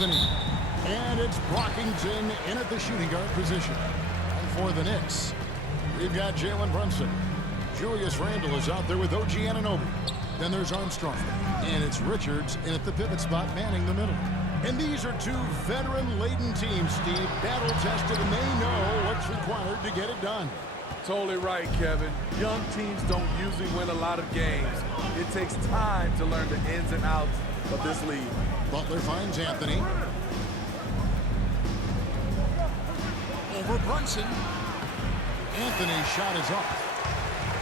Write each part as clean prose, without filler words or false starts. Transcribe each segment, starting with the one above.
Anthony. And it's Brockington in at the shooting guard position. And for the Knicks, we've got Jalen Brunson. Julius Randle is out there with OG Anunoby. Then there's Armstrong. And it's Richards in at the pivot spot, manning the middle. And these are two veteran-laden teams, Steve. Battle-tested, and they know what's required to get it done. Totally right, Kevin. Young teams don't usually win a lot of games. It takes time to learn the ins and outs of this league. Butler finds Anthony. Over Brunson. Anthony's shot is off.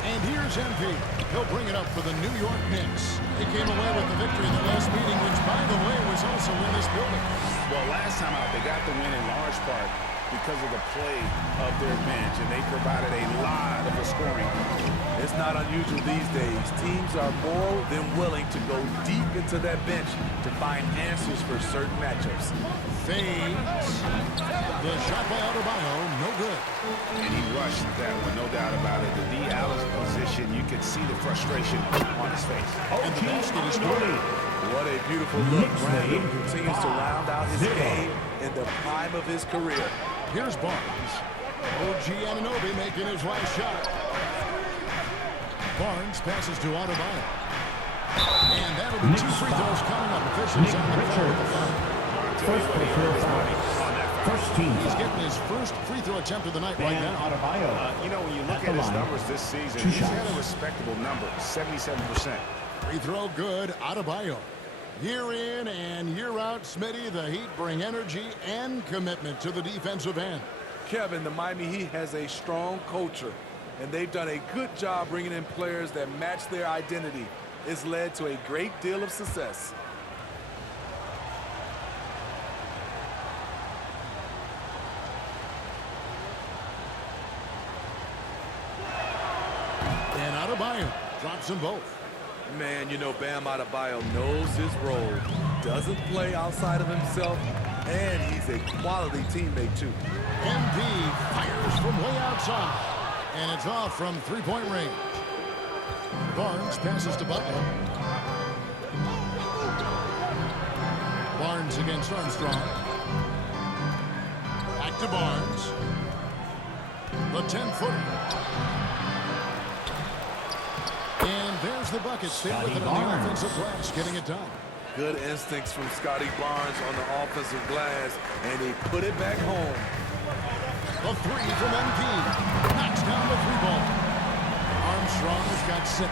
And here's MP. He'll bring it up for the New York Knicks. They came away with the victory in the last meeting, which, by the way, was also in this building. Well, last time out, they got the win in large part because of the play of their bench, and they provided a lot of the scoring. It's not unusual these days. Teams are more than willing to go deep into that bench to find answers for certain matchups. Fades. The shot by Adebayo, no good. And he rushed that one, no doubt about it. The D. Allen's position, you could see the frustration on his face. And the basket is good. What a beautiful look. Randle continues to round out his game in the prime of his career. Here's Barnes. OG Anunoby making his last shot. Barnes passes to Adebayo. And that'll be two free throws coming up. Officials on the floor with the foul. First free throw foul. First team He's foul. getting his first free throw attempt of the night right now. Adebayo. You know, when you look at his numbers this season, he's had a respectable number, 77%. Free throw good, Adebayo. Year in and year out, Smitty, the Heat bring energy and commitment to the defensive end. Kevin, the Miami Heat has a strong culture, and they've done a good job bringing in players that match their identity. It's led to a great deal of success. And Adebayo drops them both. Man, you know Bam Adebayo knows his role, doesn't play outside of himself, and he's a quality teammate too. MP fires from way outside, and it's off from three-point range. Barnes passes to Butler. Barnes against Armstrong. Back to Barnes. The 10-footer. And there's the bucket. Stay with it on the offensive glass, getting it done. Good instincts from Scotty Barnes on the offensive glass, and he put it back home. The three from MP. Knocks down the three ball. Armstrong has got 6.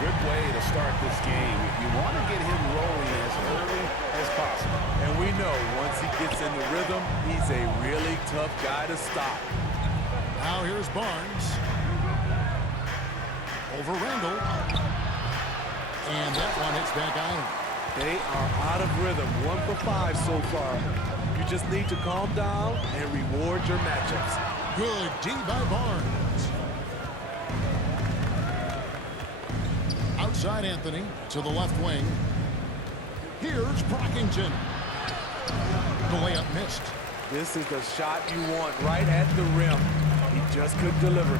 Good way to start this game. You want to get him rolling as early as possible. And we know once he gets in the rhythm, he's a really tough guy to stop. Now here's Barnes. Over Randle. And that one hits back iron. They are out of rhythm, 1 for 5 so far. You just need to calm down and reward your matchups. Good D by Barnes. Outside Anthony to the left wing. Here's Brockington. The layup missed. This is the shot you want right at the rim. He just couldn't deliver.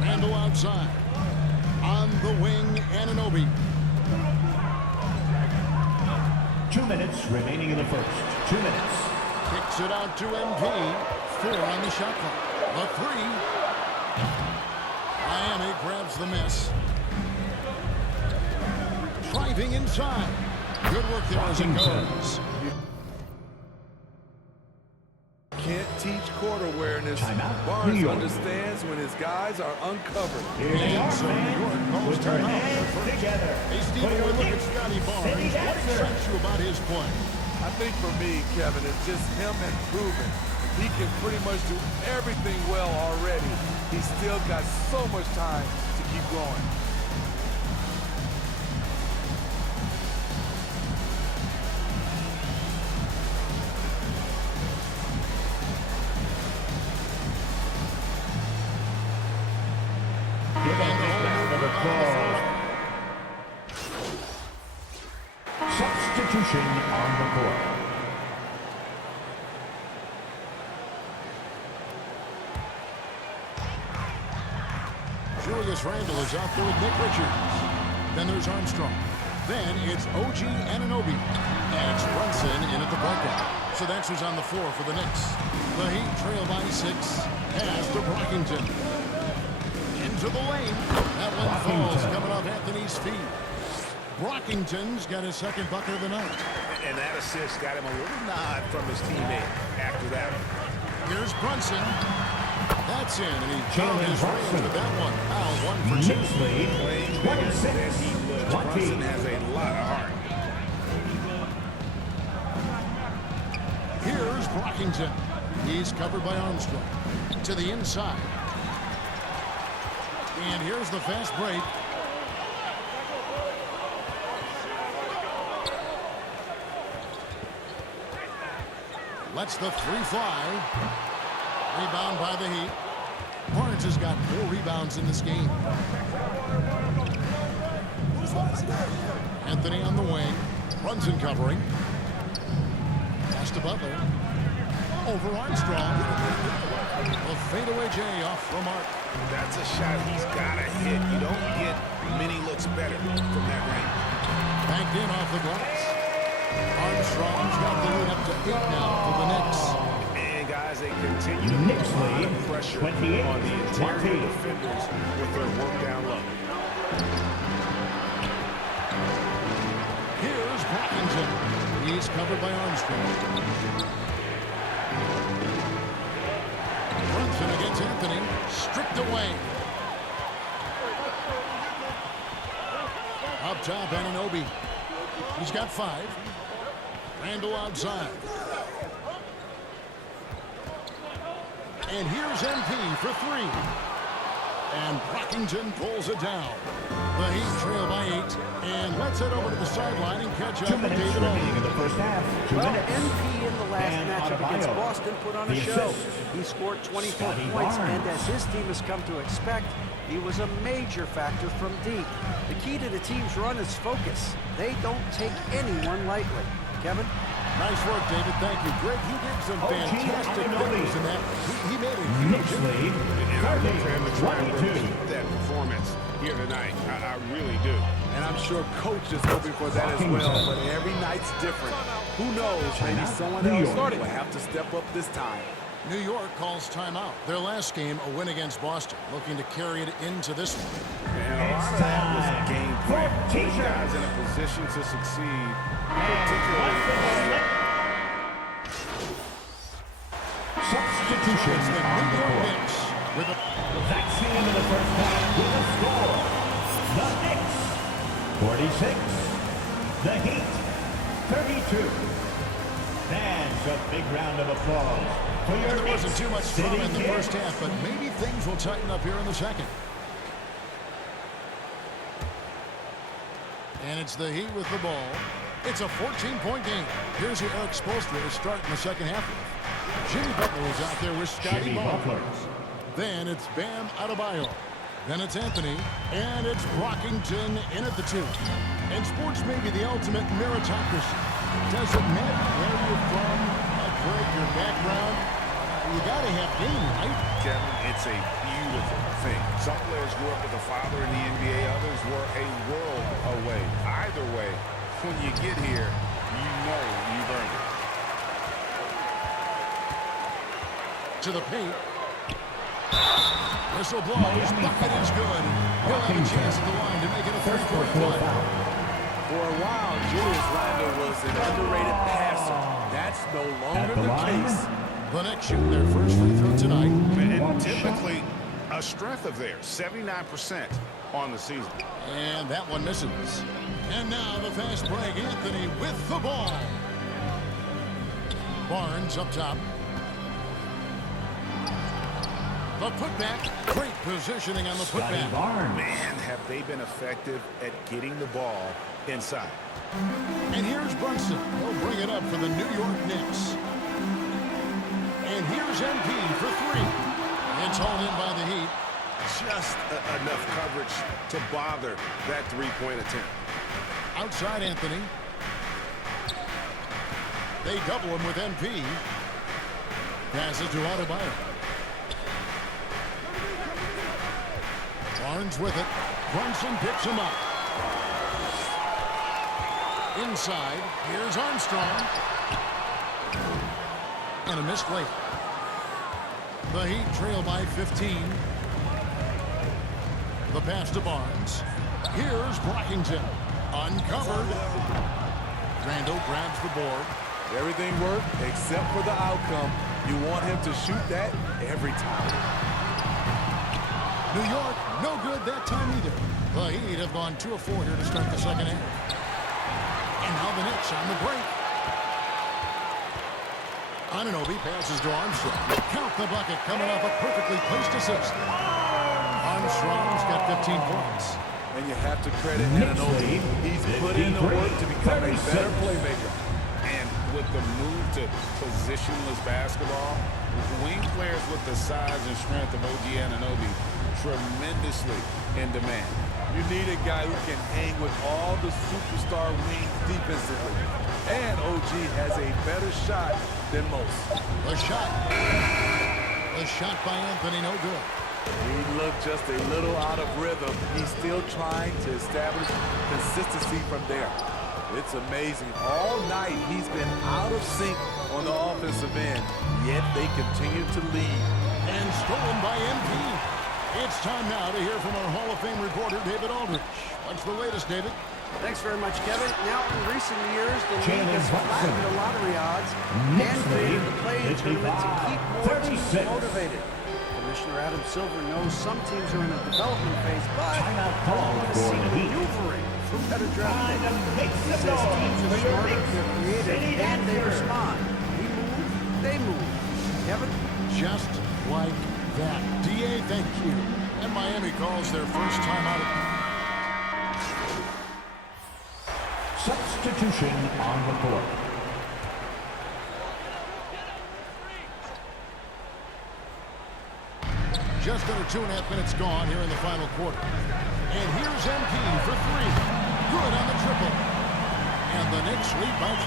Randle outside. On the wing, Anunoby. 2 minutes remaining in the first. 2 minutes. Kicks it out to MP. 4 on the shot clock. The 3. Miami grabs the miss. Driving inside. Good work there as it goes. Can't teach court awareness. Timeout. Barnes New York. understands when his guys are uncovered. Here they are, So New York fans. calls With their timeout. hands together. Hey, Steve, For when your we look at Knicks Scotty Barnes, City what Dancer. excites you about his play? I think for me, Kevin, it's just him improving. He can pretty much do everything well already. He's still got so much time to keep growing. Give a big round of applause. Substitution on the court. Julius Randle is out there with Nick Richards. Then there's Armstrong. Then it's OG Anunoby. And it's Brunson in at the breakout. So that's who's on the floor for the Knicks. The Heat trail by 6. Pass to Brockington. Into the lane. That one falls coming off Anthony's feet. Brockington's got his second bucket of the night. And that assist got him a little nod from his teammate after that. Here's Brunson. That's in, and he found his range with that one. Foul 1 for 2. Knicks lead, 26, Brunson has a lot of heart. Here's Brockington. He's covered by Armstrong. To the inside. And here's the fast break. Lets the three fly. Rebound by the Heat. Barnes has got 4 rebounds in this game. Anthony on the wing. Brunson covering. Pass to Butler. Over Armstrong. A fadeaway J off from Mark. That's a shot he's got to hit. You don't get many looks better from that range. Banked in off the glass. Armstrong's got the lead up to 8 now for the Knicks. And guys, they continue to Knicks put a lot lead, of pressure 28, on the interior 20. defenders with their work down low. Here's Brockington. He's covered by Armstrong. Brunson against Anthony. Stripped away. Up top, Anunoby. He's got 5. Randall outside. And here's MP for 3. And Brockington pulls it down. The Heat trail by 8. And let's head over to the sideline and catch up 2 with minutes David remaining in Olney. the first half. 2 Well, minutes. MP in the last And matchup Adebayo. against Boston put on a The show. assist. He scored 24 Scotty points, Barnes. and as his team has come to expect, he was a major factor from deep. The key to the team's run is focus. They don't take anyone lightly. Kevin? Nice work, David. Thank you. Greg, he did some fantastic Anunoby. things in that. He made a Knicks huge lead, And I look for him to try and 22. repeat that performance here tonight. I really do. And I'm sure coach is hoping for that as well, but every night's different. Who knows, maybe someone New else York. will have to step up this time. New York calls timeout. Their last game, a win against Boston, looking to carry it into this one. And a lot of that was game plan. Put guys in a position to succeed, particularly. Substitutions It's the on New the York court. Knicks with a That's the end of the first half with a score. The Knicks, 46. The Heat, 32. That's a big round of applause for your There wasn't Knicks too much City drama in the Knicks. first half, but maybe things will tighten up here in the second. And it's the Heat with the ball. It's a 14-point game. Here's who Eric Spoelstra is starting the second half with. Jimmy Butler is out there with Scotty Jimmy Butler. Barnes. Then it's Bam Adebayo. Then it's Anthony. And it's Brockington in at the 2. And sports may be the ultimate meritocracy. Does it matter where you're from, Greg, your background? You got to have game, right? Kevin, it's a beautiful thing. Some players grew up with a father in the NBA. Others were a world away. Either way, when you get here, you know you've earned it. To the paint. Whistle blows. Bucket is good. He'll have a chance at the line to make it a 3-point play. For a while, Julius Randle was an underrated passer. That's no longer At the the line. case. The Knicks shoot their first free throw tonight. And typically, a strength of theirs, 79% on the season. And that one misses. And now the fast break. Anthony with the ball. Barnes up top. The putback. Great positioning on the Scotty putback. Barnes. Man, have they been effective at getting the ball inside. And here's Brunson. He'll bring it up for the New York Knicks. And here's MP for 3. It's hauled in by the Heat. Just enough coverage to bother that three-point attempt. Outside Anthony. They double him with MP. Passes to Adebayo. Barnes with it. Brunson picks him up. Inside, here's Armstrong. And a missed late. The Heat trail by 15. The pass to Barnes. Here's Brockington. Uncovered. Randall grabs the board. Everything worked except for the outcome. You want him to shoot that every time. New York, no good that time either. The Heat have gone 2 of 4 here to start the second half. And now the Knicks on the break. Anunoby passes to Armstrong. Count the bucket coming off a perfectly placed assist. Armstrong's got 15 points. And you have to credit Anunoby. He's put in the work to become a better playmaker. And with the move to positionless basketball, wing players with the size and strength of OG Anunoby tremendously in demand. You need a guy who can hang with all the superstar wings defensively. And OG has a better shot than most. The shot by Anthony, no good. He looked just a little out of rhythm. He's still trying to establish consistency from there. It's amazing. All night he's been out of sync on the offensive end, yet they continue to lead. And stolen by MP. It's time now to hear from our Hall of Fame reporter, David Aldrich. What's the latest, David? Thanks very much, Kevin. Now, in recent years, the league Jalen has flattened the lottery odds and created the play-in tournament to keep more teams 36. motivated. Commissioner Adam Silver knows some teams are in a development phase, but Timeout I call want to for see the Heat. maneuvering for better draft Time to picks. make He some says noise teams for are your smarter, Knicks. they're creative, City and they Dancers. respond. We move, they move. Kevin? Just like that. DA, thank you. And Miami calls their first time out. Substitution on the court. Just under 2.5 minutes gone here in the final quarter. And here's MP for 3. Good on the triple. And the Knicks lead by 20.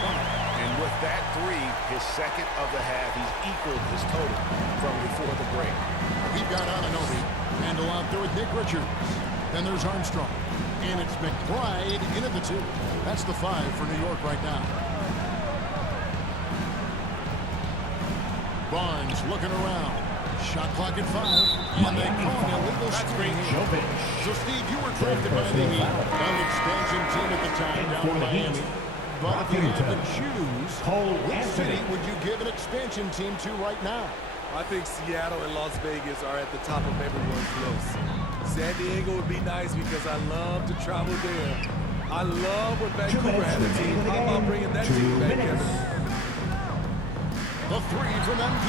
And with that 3, his second of the half, he's equaled his total from before the break. We've got Anunoby. Randall out there with Nick Richards. Then there's Armstrong. And it's McBride in at the 2. That's the 5 for New York right now. Barnes looking around. Shot clock at 5. And they call an illegal screen. So, Steve, you were drafted by the Heat, an expansion team at the time down in Miami. But if you had to choose, which city would you give an expansion team to right now? I think Seattle and Las Vegas are at the top of everyone's list. San Diego would be nice because I love to travel there. I love what Vancouver had a team. How about bringing that team back, Kevin? The 3 from MP.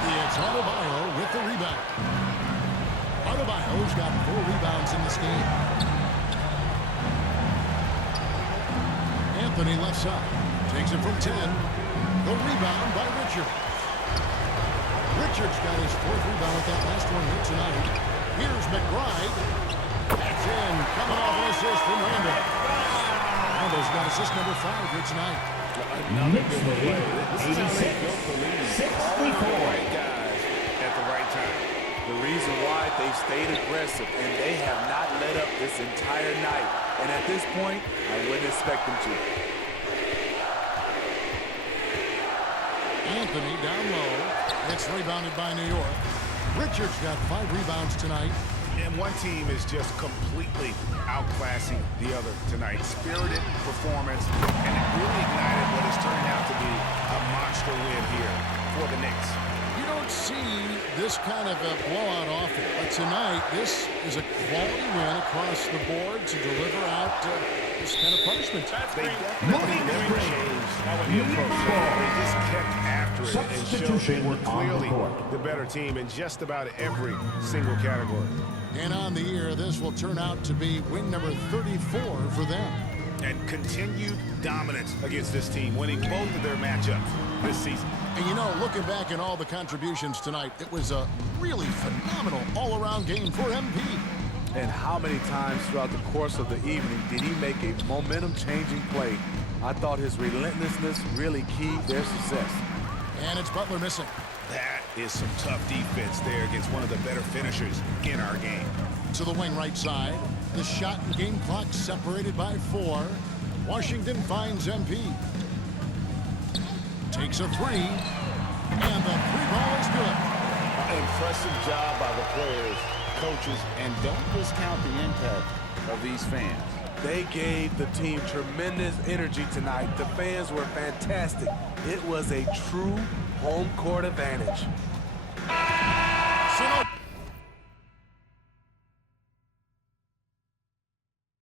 It's Adebayo with the rebound. Adebayo's got 4 rebounds in this game. Anthony left side. Takes it from 10. The rebound by Richards. Richards got his 4th rebound with that last one here tonight. Here's McBride. That's in. Coming off an assist from Randall. Randall's got assist number 5 here tonight. Knicks lead 86-64. Guys at the right time. The reason why they've stayed aggressive and they have not let up this entire night. And at this point, I wouldn't expect them to. Anthony down low. It's rebounded by New York. Richards got 5 rebounds tonight. And one team is just completely outclassing the other tonight. Spirited performance, and it really ignited what is turning out to be a monster win here for the Knicks. You don't see this kind of a blowout often, but tonight this is a quality win across the board to deliver out this kind of punishment. They definitely never changed the approach. They just kept after it and showed they were clearly the better team in just about every single category. And on the year, this will turn out to be win number 34 for them. And continued dominance against this team, winning both of their matchups this season. And you know, looking back at all the contributions tonight, it was a really phenomenal all-around game for MP. And how many times throughout the course of the evening did he make a momentum-changing play? I thought his relentlessness really keyed their success. And it's Butler missing. That is some tough defense there against one of the better finishers in our game. To the wing right side. The shot and game clock separated by 4. Washington finds MP. Takes a three. And the three ball is good. Impressive job by the players, coaches, and don't discount the impact of these fans. They gave the team tremendous energy tonight. The fans were fantastic. It was a true home court advantage.